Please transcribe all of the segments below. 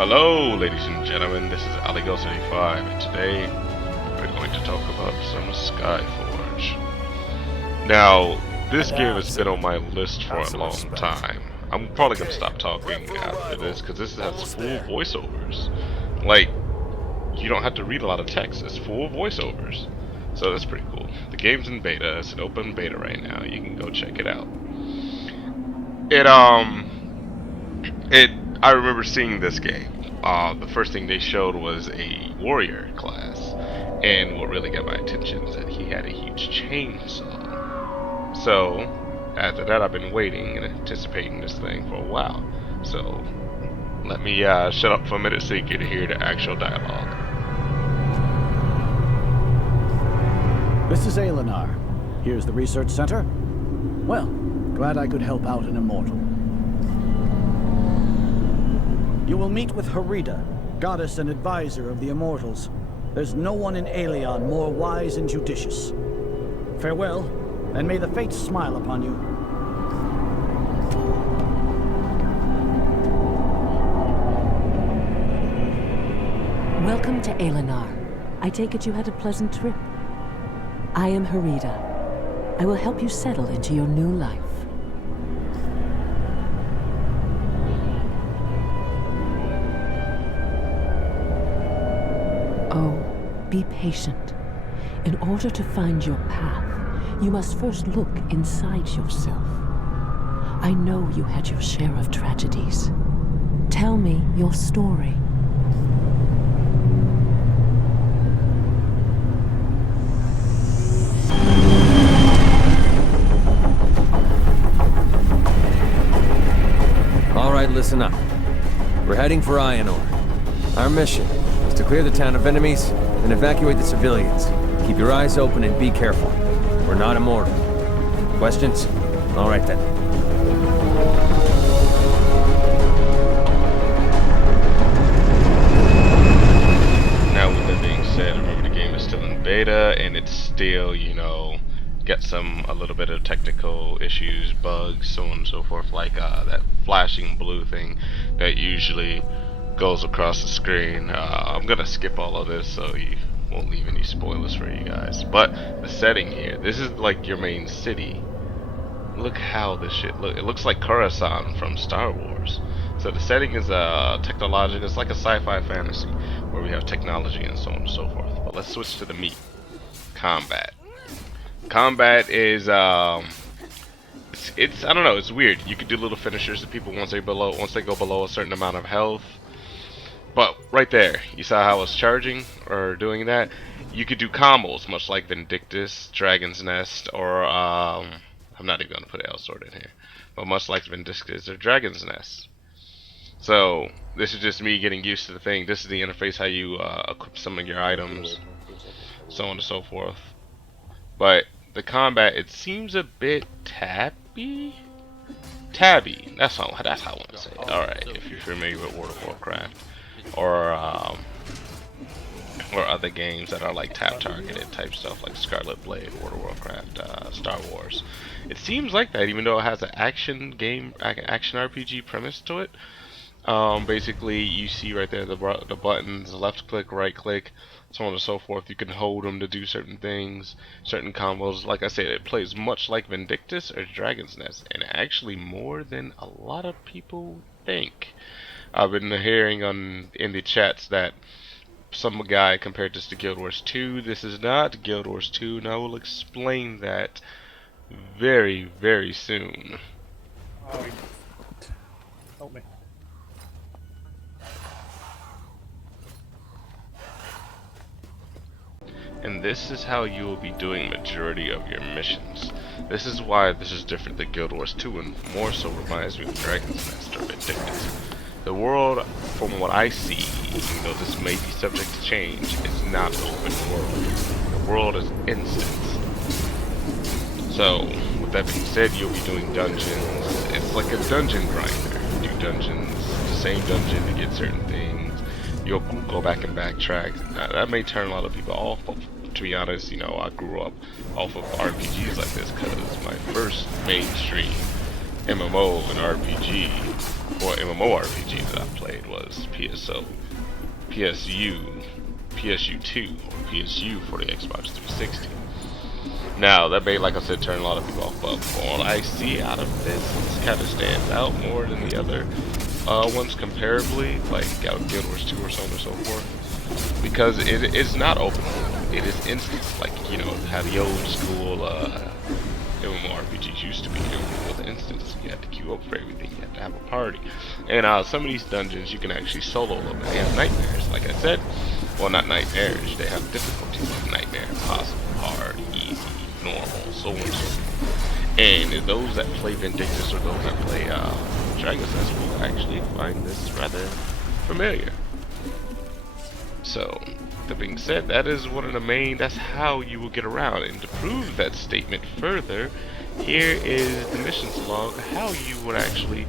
Hello, ladies and gentlemen, this is AliGo75, and today we're going to talk about some Skyforge. Now, this game has been on my list for a long time. I'm probably going to stop talking after this, because this has full voiceovers. Like, you don't have to read a lot of text, it's full voiceovers. So that's pretty cool. The game's in beta, it's an open beta right now, you can go check it out. I remember seeing this game. The first thing they showed was a warrior class, and what really got my attention is that he had a huge chainsaw. So, after that, I've been waiting and anticipating this thing for a while. So, let me shut up for a minute so you can hear the actual dialogue. This is Alinar. Here's the research center. Well, glad I could help out an immortal. You will meet with Herida, goddess and advisor of the immortals. There's no one in Aelion more wise and judicious. Farewell, and may the fates smile upon you. Welcome to Alinar. I take it you had a pleasant trip. I am Herida. I will help you settle into your new life. Oh, be patient. In order to find your path, you must first look inside yourself. I know you had your share of tragedies. Tell me your story. All right, listen up. We're heading for Ionor. Our mission is to clear the town of enemies and evacuate the civilians. Keep your eyes open and be careful. We're not immortal. Questions? All right then. Now, with that being said, remember the game is still in beta, and it's still, got a little bit of technical issues, bugs, so on and so forth, like that flashing blue thing that usually goes across the screen. I'm gonna skip all of this so you won't leave any spoilers for you guys. But the setting here, this is like your main city. Look how this shit look. It looks like Coruscant from Star Wars. So the setting is technological. It's like a sci-fi fantasy where we have technology and so on and so forth. But let's switch to the meat. Combat. Combat is it's I don't know, it's weird. You can do little finishers to people once they go below a certain amount of health. But right there, you saw how I was charging or doing that. You could do combos, much like Vindictus, Dragon's Nest, or I'm not even gonna put Elsword in here, but much like Vindictus or Dragon's Nest. So this is just me getting used to the thing. This is the interface how you equip some of your items, so on and so forth. But the combat, it seems a bit tabby. That's how I want to say it. All right, if you're familiar with World of Warcraft. Or other games that are like tap targeted type stuff like Scarlet Blade, World of Warcraft, Star Wars. It seems like that, even though it has an action RPG premise to it. Basically, you see right there the buttons, left click, right click, so on and so forth. You can hold them to do certain things, certain combos. Like I said, it plays much like Vindictus or Dragon's Nest, and actually more than a lot of people think. I've been hearing in the chats that some guy compared this to Guild Wars 2. This is not Guild Wars 2, and I will explain that very, very soon. Help me. And this is how you will be doing majority of your missions. This is why this is different than Guild Wars 2, and more so reminds me of Dragon's Nest or Vindictus. The world, from what I see, even though this may be subject to change, is not open world. The world is instance. So, with that being said, you'll be doing dungeons. It's like a dungeon grinder. You do dungeons, the same dungeon to get certain things. You'll go back and backtrack. That may turn a lot of people off, but to be honest, I grew up off of RPGs like this because my first mainstream MMO and RPG for MMORPGs that I've played was PSU, PSU2, or PSU for the Xbox 360. Now, that may, like I said, turn a lot of people off, but from what I see out of this kind of stands out more than the other ones comparably, like Guild Wars 2 or so on and so forth, because it is not open world. It is instance, like, you know, how the old school MMORPGs used to be. Everything was instance. You had to queue up for everything. You had to have a party. And some of these dungeons, you can actually solo them. They have nightmares, like I said. Well, not nightmares. They have difficulties like nightmare, impossible, hard, easy, normal, so on and so forth. And those that play Vindictus or those that play Dragon's Nest will actually find this rather familiar. So, that being said, that is one of the main, that's how you will get around. And to prove that statement further, here is the missions log, how you would actually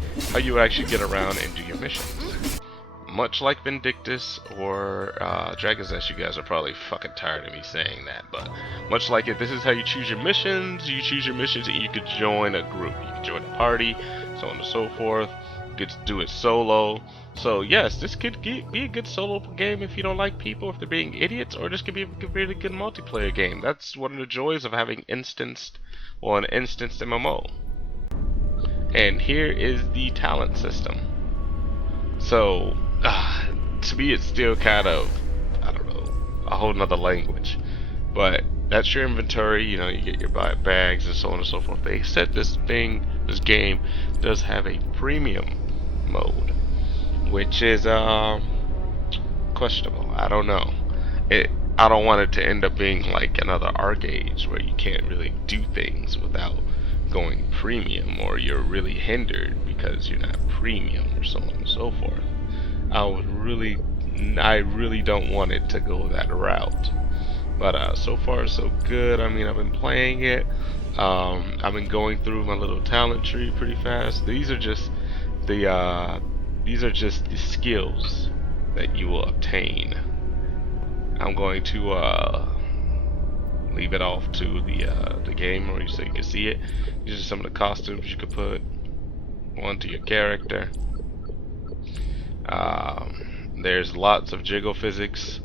get around and do your missions. Much like Vindictus or Dragon's Nest, you guys are probably fucking tired of me saying that, but much like it, this is how you choose your missions. You choose your missions and you could join a group. You can join a party, so on and so forth. You could do it solo. So yes, this could be a good solo game if you don't like people, if they're being idiots, or this could be a really good multiplayer game. That's one of the joys of having an instanced MMO. And here is the talent system. So, to me it's still kind of, I don't know, a whole nother language. But that's your inventory, you know, you get your bags and so on and so forth. They said this game does have a premium mode, which is questionable. I don't know. I don't want it to end up being like another ArcAge where you can't really do things without going premium, or you're really hindered because you're not premium, or so on and so forth. I really don't want it to go that route. But so far so good. I mean, I've been playing it. I've been going through my little talent tree pretty fast. These are just the skills that you will obtain. I'm going to leave it off to the game so you can see it. These are some of the costumes you could put onto your character. There's lots of jiggle physics.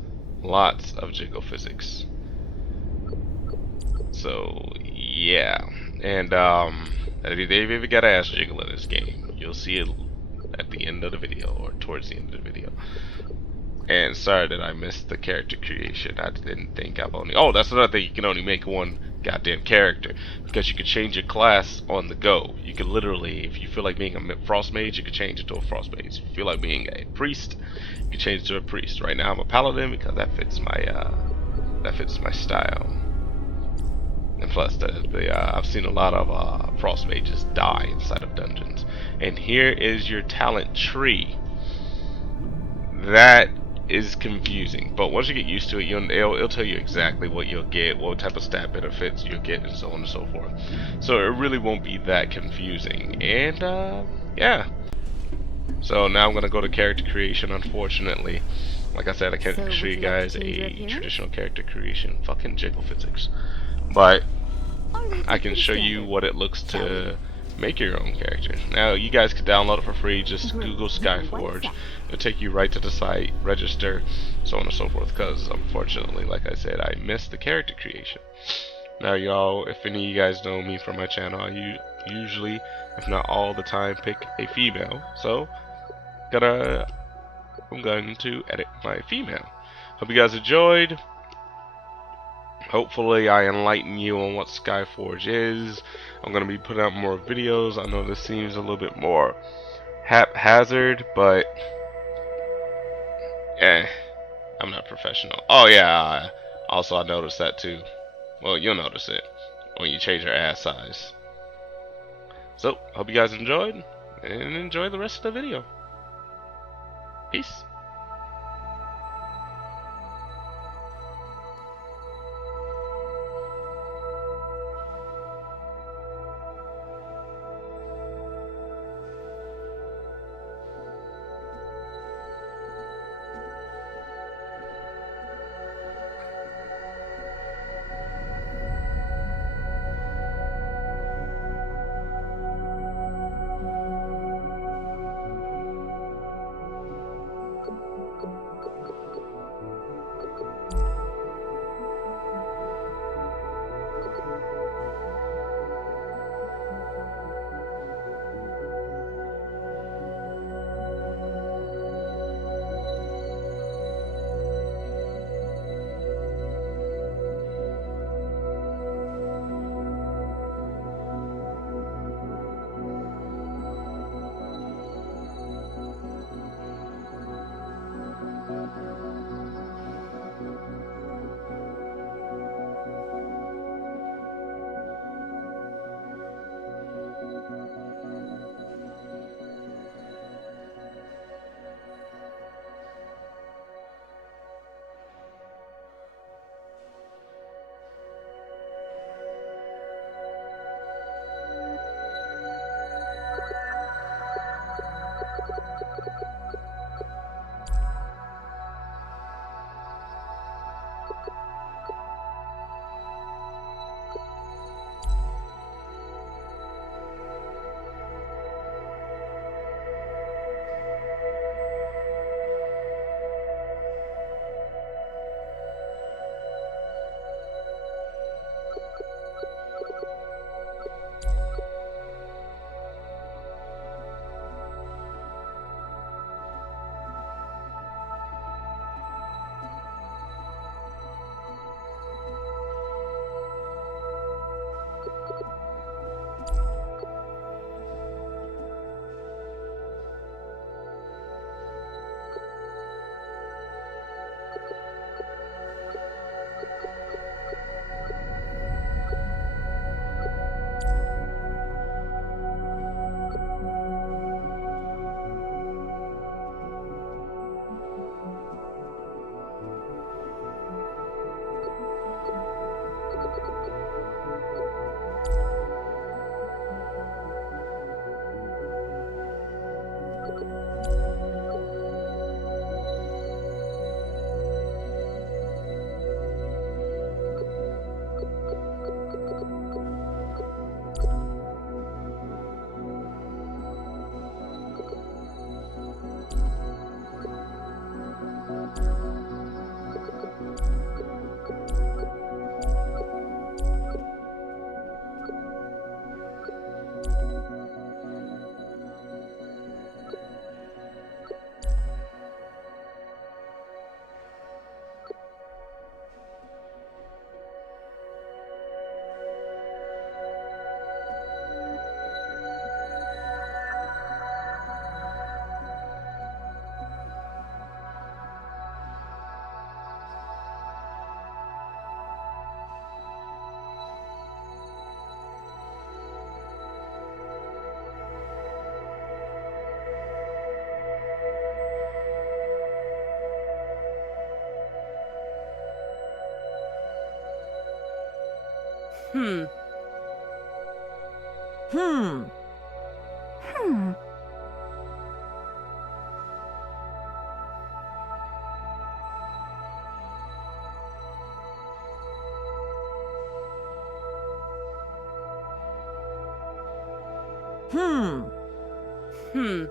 So yeah, and they've even got ass jiggle in this game. You'll see it at the end of the video, or towards the end of the video. And sorry that I missed the character creation. I didn't think I've only... Oh, that's another thing. You can only make one goddamn character, because you can change your class on the go. You can literally, if you feel like being a frost mage, you can change it to a frost mage. If you feel like being a priest, you can change it to a priest. Right now I'm a paladin because that fits my style. And plus, I've seen a lot of frost mages die inside of dungeons. And here is your talent tree. That is confusing, but once you get used to it, it'll tell you exactly what you'll get, what type of stat benefits you'll get, and so on and so forth. So it really won't be that confusing. And yeah. So now I'm gonna go to character creation. Unfortunately, like I said, I can't show you guys a traditional character creation. Fucking jiggle physics. But I can show you what it looks to make your own character. Now, you guys can download it for free. Just Google Skyforge. It'll take you right to the site, register, so on and so forth. Because, unfortunately, like I said, I missed the character creation. Now, y'all, if any of you guys know me from my channel, I usually, if not all the time, pick a female. So, I'm going to edit my female. Hope you guys enjoyed. Hopefully I enlighten you on what Skyforge is. I'm going to be putting out more videos. I know this seems a little bit more haphazard, but I'm not professional. Oh yeah, also I noticed that too. Well, you'll notice it when you change your ass size. So, hope you guys enjoyed, and enjoy the rest of the video. Peace. Hmm. Hmm.